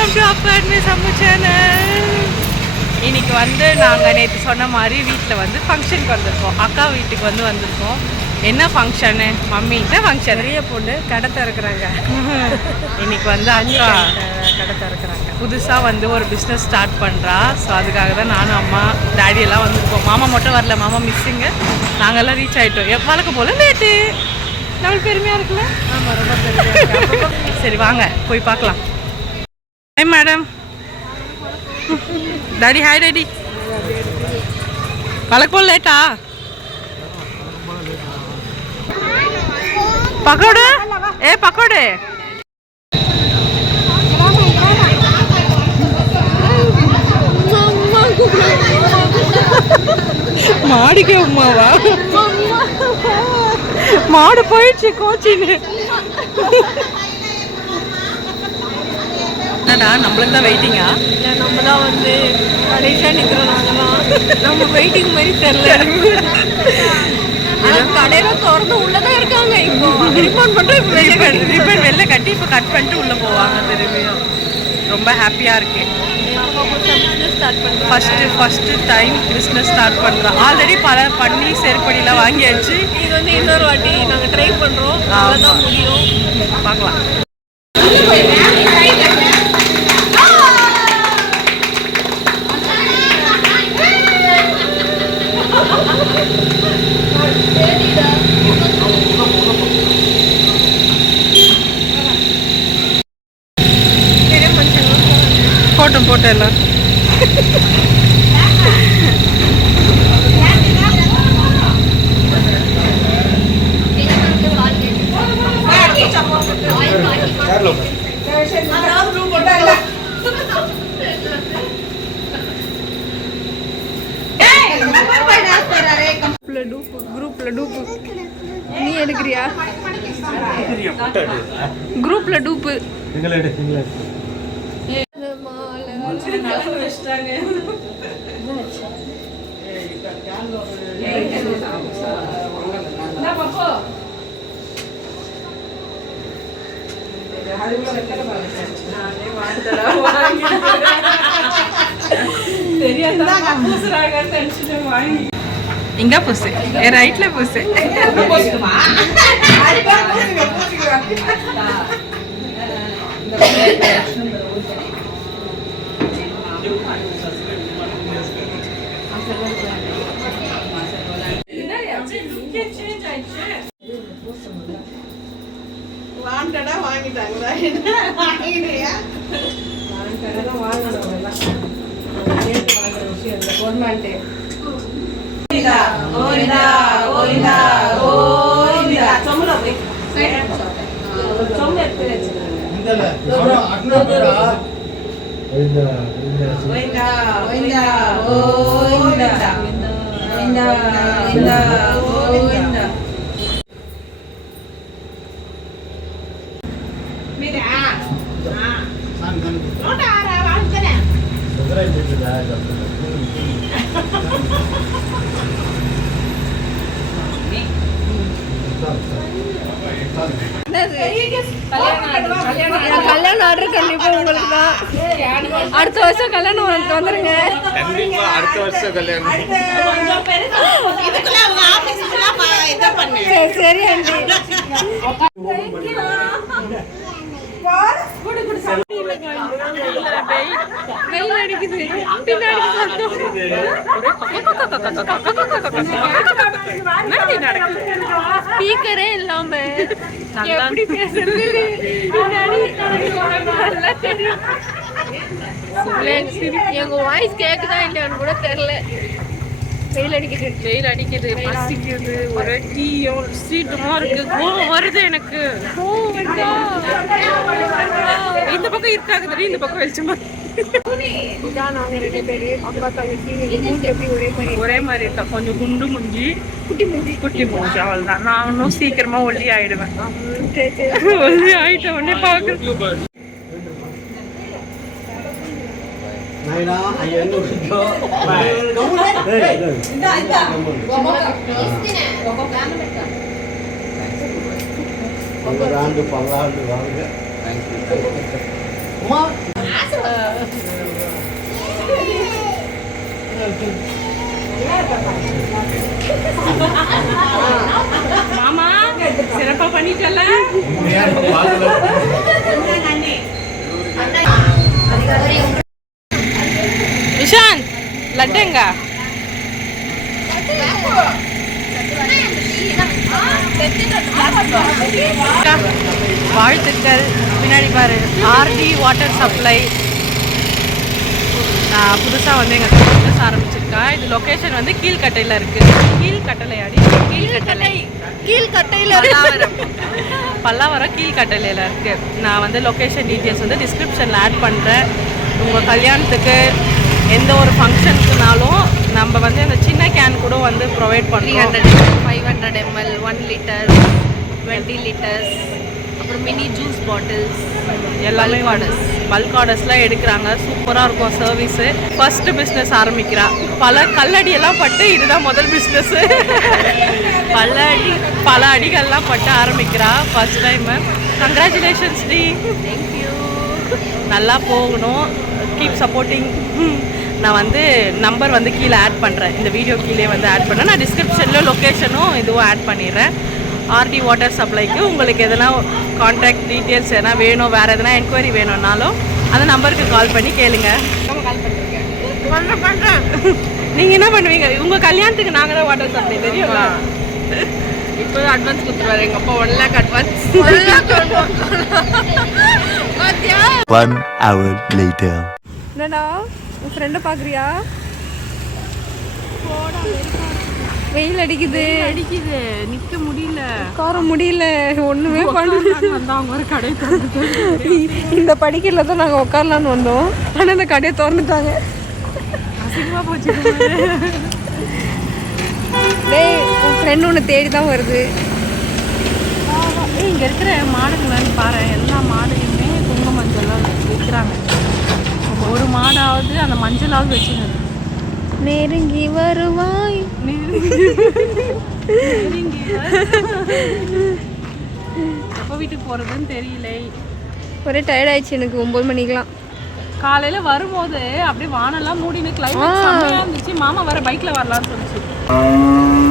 Welcome to apartment Sammu channel. இன்னைக்கு வந்து நாங்கள் நேற்று சொன்ன மாதிரி வீட்டில் வந்து ஃபங்க்ஷனுக்கு வந்திருக்கோம். அக்கா வீட்டுக்கு வந்திருக்கோம். என்ன ஃபங்க்ஷனு மம்மி? என்ன ஃபங்க்ஷன்? நிறைய பொண்ணு கடை திறக்கிறாங்க. இன்னைக்கு வந்து அக்கா கடை திறக்கிறாங்க. புதுசாக வந்து ஒரு பிஸ்னஸ் ஸ்டார்ட் பண்ணுறா. ஸோ அதுக்காக தான் நானும் அம்மா டேடி எல்லாம் வந்திருக்கோம். மாமா மட்டும் வரல, மாமா மிஸ்ஸிங்கு. நாங்கள்லாம் ரீச் ஆகிட்டோம். வழக்கம் போல் லேட்டு. நம்மளுக்கு பெருமையாக இருக்குல்ல? ஆமாம், ரொம்ப பெருமையாக. சரி வாங்க போய் பார்க்கலாம். Hi madam. Daddy hi daddy. வழக்கம் லேட்டா? பக்கோடு பக்கோடு மாடிக்கே உமாவா? மாடு போயிடுச்சு கோச்சின்னு. என்னடா நம்மளுக்கு தான் வெயிட்டிங்கா? இல்லை, நம்ம தான் வந்து கடைசியாக நிற்கிறோம். நாங்களாம் நம்ம வெயிட்டிங் மாதிரி தெரில. கடையில திறந்து உள்ளதான் இருக்காங்க. இப்போ ரிப்போர்ட் பண்ணுறோம். ரிப்பன் வெளில கட்டி இப்போ கட் பண்ணிட்டு உள்ளே போவாங்க திரும்பியும். ரொம்ப ஹாப்பியாக இருக்கு. ஃபஸ்ட்டு டைம் பிஸ்னஸ் ஸ்டார்ட் பண்ணுறோம். ஆல்ரெடி பல பண்ணி செருப்படிலாம் வாங்கியாச்சு. இது வந்து இன்னொரு வாட்டி நாங்கள் ட்ரை பண்ணுறோம். அவ்வளோதான் முடியும். பார்க்கலாம். போட்டோ எல்லாம் குரூப்ல டூப்பு. நீ எடுக்கிறியா? குரூப்ல டூப்பு. இங்க பூசு, ரைட்ல பூசு. வாண்டடா வாங்கிட்டாங்களா? வாங்கிட்டியா? வாண்டடா தான் வாங்கணும். எல்லாம் கேட்டு வாங்குற விஷயம் இல்லை. கவர்மெண்ட்டு கோவிந்தா கோவிந்தா கோவிந்தா கோவிந்தா சொம்முல போய் சொம்முல எடுத்து வச்சிருக்காங்க. இந்தல அண்ணா பேரா கோவிந்தா கோவிந்தா கோவிந்தா கோவிந்தா கோவிந்தா கோவிந்தா கோவிந்தா. கல்யாணம் ஆர்டர் கண்டிப்பா உங்களுக்கு தான். அடுத்த வருஷம் கல்யாணம் வந்துருங்க. அடுத்த வருஷம் கல்யாணம். சரி ஆண்டி. வெயில் அடிக்குது. ஸ்பீக்கரே இல்லாம எப்படி பேசுறது? எங்க வாய்ஸ் கேக்குதா இல்லையான்னு கூட தெரியல. வெயில் அடிக்குது, பசிக்குது. ஒரு டீயும் சீட்டுமா இருக்கு. கோவம் வருது எனக்கு. இந்த பக்கம் இருக்காது, இந்த பக்கம் வெளிச்சமா. இதான் நாங்க 2 பேரு அக்கா தங்கச்சி. ஒரே மாதிரி இருக்கா. கொஞ்சம் குண்டு முஞ்சி, குட்டி மூஞ்சி அவள்தான். நான் இன்னும் சீக்கிரமா ஒல்லி ஆயிடுவேன். ஒல்லி ஆயிட்ட உடனே பாக்குறேன். பல்லாண்டு வாங்க. விஷாந்த் லட்டுங்க வாழ்த்துக்கள். பின்னாடி பாரு ஆர்டி வாட்டர் சப்ளை. நான் புதுசாக வந்து எங்கள் பிஸ்னஸ் ஆரம்பிச்சிருக்கேன். இது லொக்கேஷன் வந்து கீழ்கட்டையில் இருக்குது. கீழ்கட்டளை பல்லாவரம் கீழ்கட்டளையில் இருக்குது. நான் வந்து லொக்கேஷன் டீட்டெயில்ஸ் வந்து டிஸ்கிரிப்ஷனில் ஆட் பண்ணுறேன். உங்கள் கல்யாணத்துக்கு எந்த ஒரு ஃபங்க்ஷனுக்குனாலும் நம்ம வந்து அந்த சின்ன கேன் கூட வந்து ப்ரொவைட் பண்ணுறோம். 500 ml 1 liter 20 liters அப்புறம் மினி ஜூஸ் பாட்டில்ஸ் எல்லாமே பல்க் ஆர்டர்ஸ்லாம் எடுக்கிறாங்க. சூப்பராக இருக்கும் சர்வீஸு. ஃபர்ஸ்ட் பிஸ்னஸ் ஆரம்பிக்கிறா. பல கல்லடியெல்லாம் பட்டு இதுதான் முதல் பிஸ்னஸ்ஸு. பல அடிகள்லாம் பட்டு ஆரம்பிக்கிறா ஃபர்ஸ்ட் டைமு. கங்க்ராச்சுலேஷன்ஸ் டி. தேங்க்யூ. நல்லா போகணும். Keep supporting. நான் வந்து நம்பர் வந்து கீழே ஆட் பண்ணுறேன். இந்த வீடியோ கீழே வந்து ஆட் பண்ணுறேன். நான் டிஸ்கிரிப்ஷனில் லொக்கேஷனும் இதுவும் ஆட் பண்ணிடுறேன். ஆர்டி வாட்டர் சப்ளைக்கு உங்களுக்கு எதனா கான்டாக்ட் டீட்டெயில்ஸ் எதனா வேணும், வேறு எதனா என்கொயரி வேணும்னாலும் அந்த நம்பருக்கு கால் பண்ணி கேளுங்க. பண்ணுறேன். நீங்கள் என்ன பண்ணுவீங்க? உங்கள் கல்யாணத்துக்கு நாங்கள் தான் வாட்டர் சப்ளை தெரியுங்களா? இப்போ அட்வான்ஸ் கொடுத்துருவாரு எங்கள் அப்பா. 1 lakh அட்வான்ஸ். 1 hour later. என்னடா உன் ஃப்ரெண்டை பார்க்குறியா? வெயில் அடிக்குது. நிற்க முடியல, உட்கார முடியல, ஒன்றுமே பண்ண. அவங்க ஒரு கடை இந்த படிக்கல தான் நாங்கள் உட்காரலான்னு வந்தோம். ஆனால் இந்த கடையை திறந்துட்டாங்க. அசிங்கமாக போச்சு. டேய் உன் ஃப்ரெண்டு ஒன்று தேடி தான் வருது. இங்கே இருக்கிற மாடுங்களான்னு பாரு. எல்லா மாடுகளுமே குங்கும மஞ்சள்லாம் விற்கிறாங்க. ஒரு மாடாவது அந்த மஞ்சளாவது வச்சுருந்தது. நெருங்கி வருவாய். எப்போ வீட்டுக்கு போகிறதுன்னு தெரியல. ஒரே டயர்ட் ஆயிடுச்சு எனக்கு. 9 மணிக்கெலாம் காலையில் வரும்போது அப்படியே வானெல்லாம் மூடினு கிளைமேட் செம்மையாக இருந்துச்சு. மாமா வர பைக்கில் வரலான்னு சொல்லிச்சு.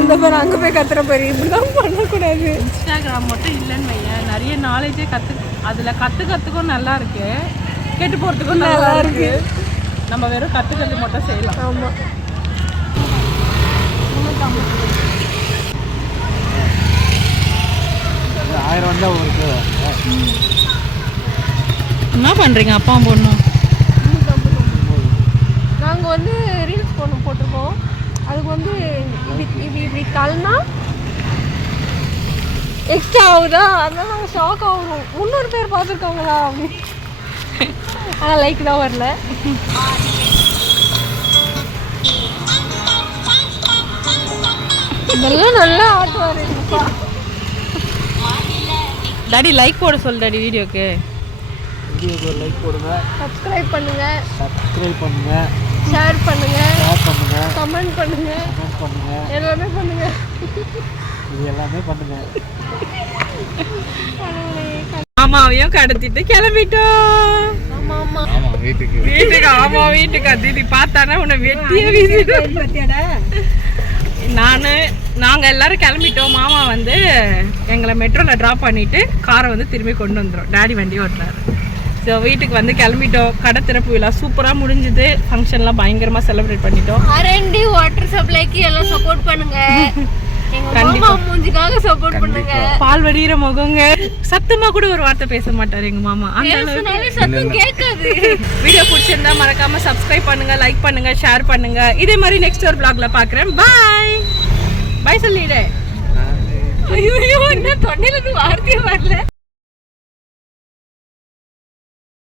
இந்த பேர் அங்கே போய் கத்துற பாரு. இப்படிதான் பண்ணக்கூடாது. இன்ஸ்டாகிராம் மட்டும் இல்லைன்னு வையன், நிறைய நாலேஜே அதில் கற்றுக்கிறதுக்கும் நல்லா இருக்கு, கேட்டு போகிறதுக்கும் நல்லா இருக்கு. நம்ம வெறும் கற்றுக்கிறது மட்டும் செய்யலாம். ஆமாம். என்ன பண்ணுறீங்க அப்பா பொண்ணும்? நாங்கள் வந்து ரீல்ஸ் போட்டிருக்கோம். அதுக்கு வந்து இப்படி தள்ளினா எக்ஸ்ட்ரா ஆகுதா? அதனால நாங்கள் ஷாக் ஆகுறோம். 300 பேர் பார்த்துருக்காங்களா அப்படி. ஆனால் லைக் தான் வரல. இதெல்லாம் நல்லா ஆட்டுவார் எங்கப்பா. டாடி லைக் போட சொல்லு டாடி. வீடியோக்கு லைக் போடுங்க, சப்ஸ்கிரைப் பண்ணுங்க, ஷேர் பண்ணுங்க, கமெண்ட் பண்ணுங்க, எல்லாமே பண்ணுங்க. மாமாவையும் கடத்திட்டு கிளம்பிட்டோம். வீட்டுக்கு அதிதி பார்த்தானே உன்னை வெட்டிய. நாங்கள் எல்லாரும் கிளம்பிட்டோம். மாமா வந்து எங்களை மெட்ரோவில் ட்ராப் பண்ணிவிட்டு காரை வந்து திரும்பி கொண்டு வந்துடும். டாடி வண்டி ஓட்டுறாரு. ஸோ வீட்டுக்கு வந்து கிளம்பிட்டோம். கடை திறப்பு விழா சூப்பராக முடிஞ்சுது. ஃபங்க்ஷன்லாம் பயங்கரமாக செலிப்ரேட் பண்ணிட்டோம். ஆர்என்டி வாட்டர் சப்ளைக்கு எல்லாம் சப்போர்ட் பண்ணுங்க. கண்டிப்பா மூஞ்சிக்காக சப்போர்ட் பண்ணுங்க. பால் வடிகிற முகங்க. சத்தமா கூட ஒரு வார்த்தை பேச மாட்டாரு எங்க மாமா. சத்தம் கேட்காது. வீடியோ பிடிச்சிருந்தா மறக்காம சப்ஸ்கிரைப் பண்ணுங்க, லைக் பண்ணுங்க, ஷேர் பண்ணுங்க. இதே மாதிரி நெக்ஸ்ட் ஒரு vlogல பாக்குறேன். பாய் பாய் சொல்லிடு. ஐயோ என்ன தொண்டையில இருந்து வார்த்தையே வரல.